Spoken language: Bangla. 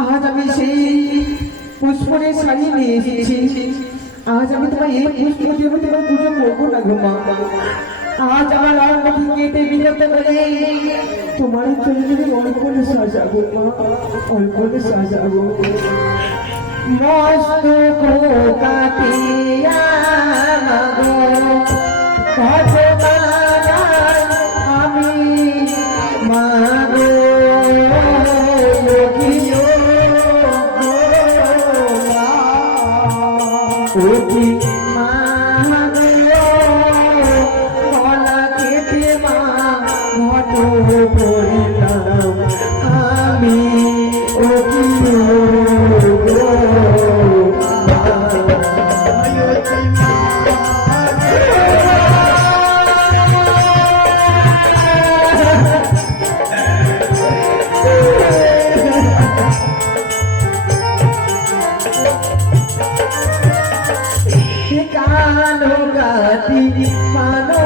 आज আমি সেই পুষ্পের শাড়ি নিয়ে এসেছি। আজ আমি তোমার এই পুষ্প দিয়ে তোমার পুজো করবো না গো মা। আজ আমার রান্নাকে কেটে বিরত করে তোমার চরিত্রে অল্পনে সাজাবো মা, অল্পনে সাজাবো। মস্ত কাটিয়া মাগো আমি মাগো মানো